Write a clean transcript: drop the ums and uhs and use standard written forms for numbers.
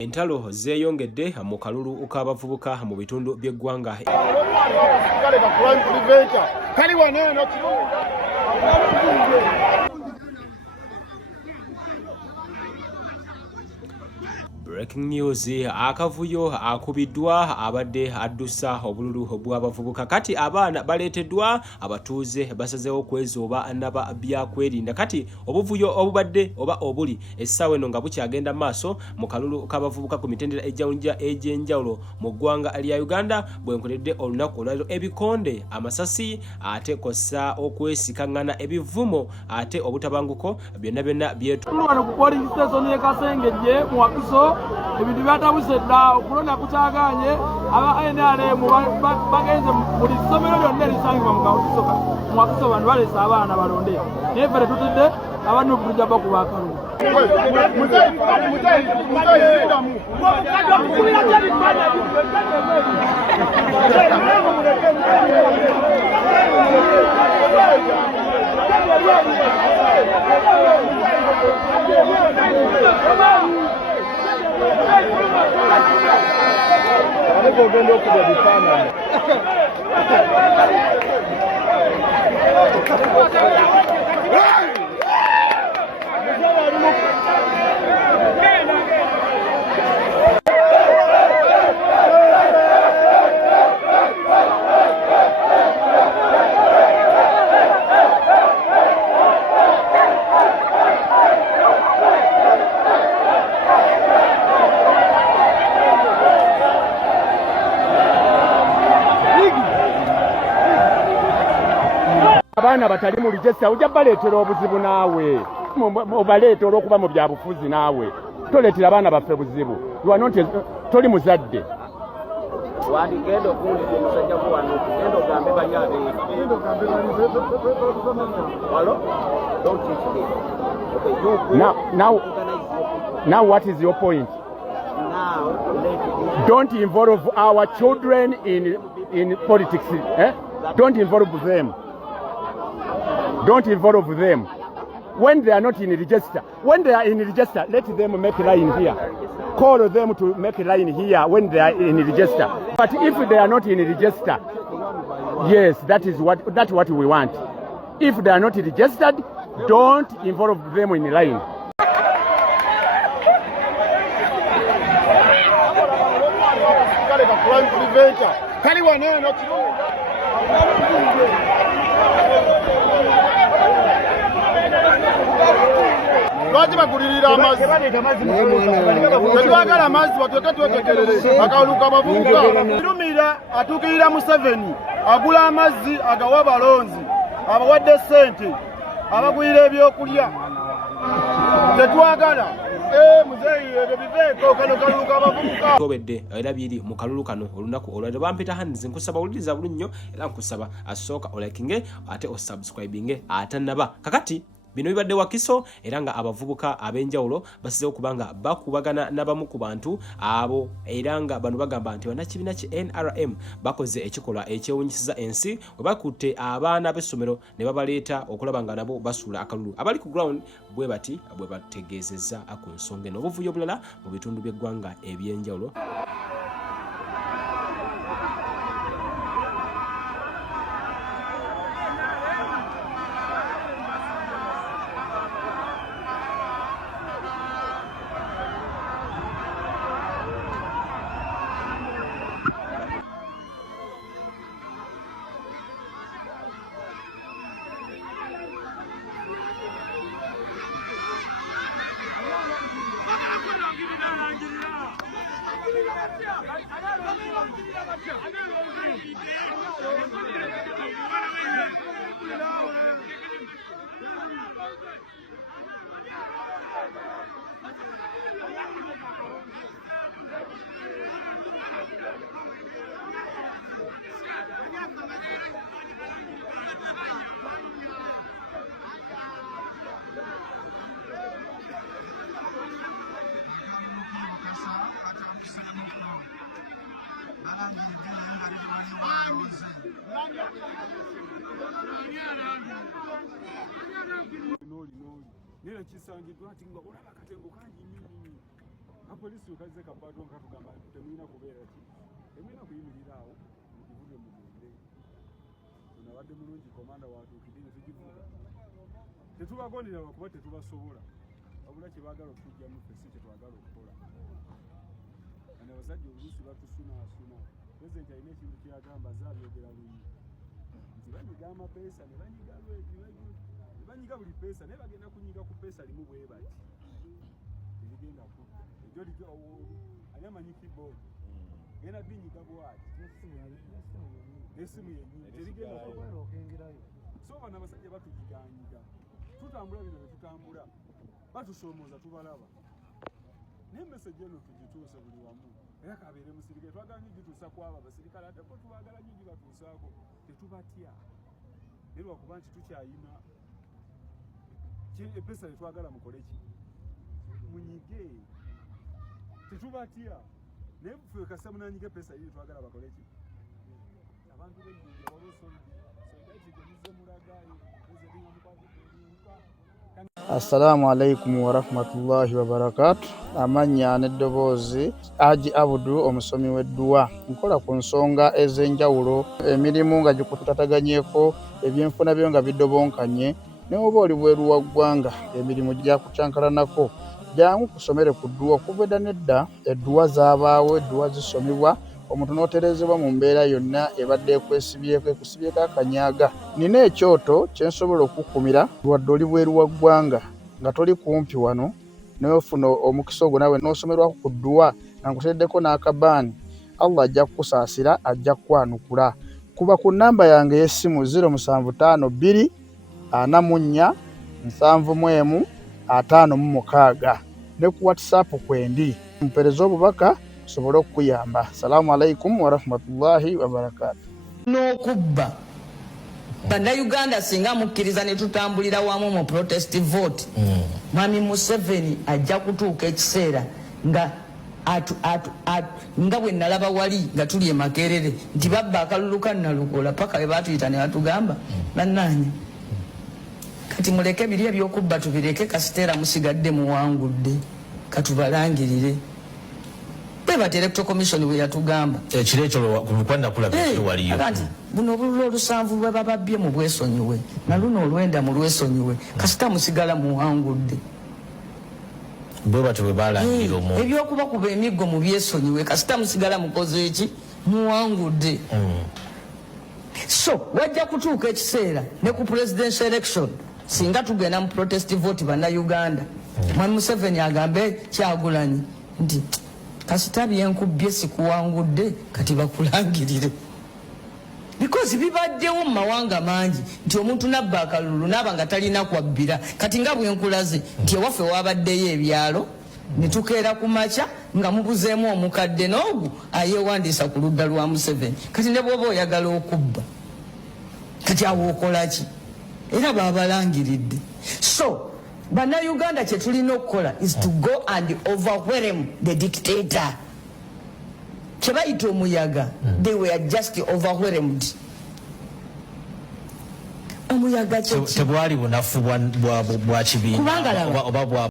Entalo zeeyongedde mu kalulu k'abavubuka mu bitundu by'eggwanga. Breaking news, akavuyo akubiddwa abadde addusa obululu bw'abavubuka. Kati abaana baleeteddwa, abatuuze basazeewo kwezooba naba byakwerinda. Kati obuvuyo obubadde oba obuli essaawa eno nga bukyagenda maaso mu kalulu k'abavubuka ku mitendera egy'enjawulo mu ggwanga lya Uganda, bwenkoledde olunaku olwaliro ebikonde, amasasi ate kossa okwesikaŋŋana ebivumo ate obutabanguko byonna byonna wano ku polling station y'e Kasengejje mu Wakiso ebintu byatabuse dda okulonda kukyaganye. aba NRM bagenze buli ssomero lyonna erisangibwa mu Wakiso bano baleese abaana balonde naye ffe tetutidde abantu okutujja bakuba akalulu. Abaana batali mu register ujja baleetera obuzibu naawe. Obaleeta olw'okuba mu byabufuzi naawe. Toleetera abaana baffe buzibu. Toli muzadde. Gendo kundi omusajja ku wano gendo gambe banyabe. Hello? Don't teach me. Okay, now what is your point? Now don't involve our children in politics. Don't involve them. Don't involve them. When they are not in register, when they are in register, let them make a line here. Call them to make a line here when they are in register. But if they are not in register, yes, that's what we want. If they are not registered, don't involve them in line. Lwaki bagulirira amazzi? Tetwagala amazzi batweke twetegerere akawuluka abavubuka. Kirumira atuukirira Museveni agula amazzi agawa balonzi abawadde ssente abagulira ebyokulya. Tetwagala muzeeyi ebyo biveeko kano kaluluka abavubuka. Tobedde era biri mu kalulu kano olunaku olwaliro bampita hands nkusaba owuliriza bulunyo era nkusaba asooka olikinge ate osubscribinge atannaba. Kakati bino bibadde Wakiso era nga abavubuka ab'enjawulo basizeewo kubanga bakubagana n'abamu ku bantu abo era nga bano bagamba nti bannakibiina ki NRM bakoze ekikolwa ekyewunyisiza ensi we bakutte abaana b'essomero ne babaleeta okulaba nga nabo basuula akalulu. Abali ku ground bwe bati bwe bategeezezza ku nsonga eno. Obuvuyo bulala mu bitundu by'eggwanga eby'enjawulo. Nina kisangiddwa ati nga olaba akatembo kangi nnyo. apolisi ukaze kapato nkatugamba temina kubeera ki temina kuyimirira awo mukivuge mugende tunabadde mulungi komanda watuukidde ne tukivuga tetubagondera lwakuba tetubasobola wabula kyebagala okutujjamu ffe si kyetwagala okukola ana abasajja oluusi batusunaasuna pulezidenti alina ekintu kyagamba zaabyogera luyi nti banyiga amapeesa ne banyiga banyiga buli peesa naye bagenda kunyiga ku peesa limu bwe bati ebigenda kudda ejo ani amanyi keyboard genda binyiga bwati n'essimu yennyini terigenda okengerayo so bano abasajja batugiganyiga tutambula bino betutambula batusoomooza tubalaba naye meseji eno tugituuse buli wamu era kabeere musirikale twagala nyo gituusa kwabo abasirikale ate bo tubagala nyo gibatuusaako tetubatya naye lwakuba nti tukyayina epesa letwagala mukole ki munyige tetubatya naye ffe kasita munanyiga epesa liri twagala bakole ki abantu b'ejjinja wabasombi solidarity gemize mulagayo president mukwatidde Assalamu alaikum warahmatullahi wabarakatuh. Amanya n'eddoboozi Haji Abudu omusomi w'edduwa. Nkola ku nsonga ez'enjawulo emirimu nga gikutataganyeko ebyenfuna byo nga bidobonkanye ne oba oli bweru wa ggwanga emirimu gyakucankalanako jangu kusomere ku dduwa okuva edda nedda edduwa zaabaawo edduwa zisomibwa omuntu n'oterezebwa mu mbeera yonna ebadde ekwesibyeko ekusibyeko akanyaaga. Nina ekyoto kye nsobola okukumira wadde oli bweru wa ggwanga nga toli kumpi wano n'ofuna omukisa ogwo nawe n'osomerwako ku dduwa nga nkuteddeko n'akabaani Allah ajja kukusaasira ajja kukwanukula. Kuba ku nnamba yange y'essimu 075 2 44 751 ne ku WhatsApp kwendi mpereza obubaka sobolo okuyamba. Assalamu alaikum warahmatullahi wabarakatuh. N'okubba Bannayuganda singa mukkiriza ne tutambulira wamu mu protest vote Mwami Museveni ajja kutuuka ekiseera nga nga bwe nalaba wali nga tuli e Makerere nti babba akalulu kannalukola paka bwe baatuyita ne batugamba bannanyi kati muleke biri ebyokubba tubireke kasiteera musigadde muwangudde katubalangirire bwebati electoral commission bwe yatugamba ekiro ekyo kumukwanira kulabira waliyo kati buno obululu olusanvu lwe bababbye mu bwesonyiwe na luno olwenda mu lwesonyiwe kasita musigala muwangudde bwe bati bwe balangirira omuntu ebyokuba kuba emiggo mu byesonyiwe kasita musigala mukoze eki muwangudde so wajja kutuuka ekiseera ne ku presidential election singa tugenda mu protest vote bannayuganda Mwami Museveni agambe Kyagulanyi nti kasita byenkubbye sikuwangudde kati bakulangirire because bibaddewo mu mawanga mangi nti omuntu nabba akalulu naaba nga talina kwabbira kati nga bwenkulaze nti ewaffe wabaddeyo ebyalo ne tukeera ku makya nga mubuzeemu omukadde n'ogu ayeewandiisa ku ludda lwa Museveni kati ne bw'oba oyagala okubba kati awo okola ki era baabalangiridde. So bannayuganda kye tulina okukola is to go and overwhelm the dictator. Kye bayita omuyaga they were just overwhelmed. Omuyaga kye tebwali bunafu bwa kibiina oba bwa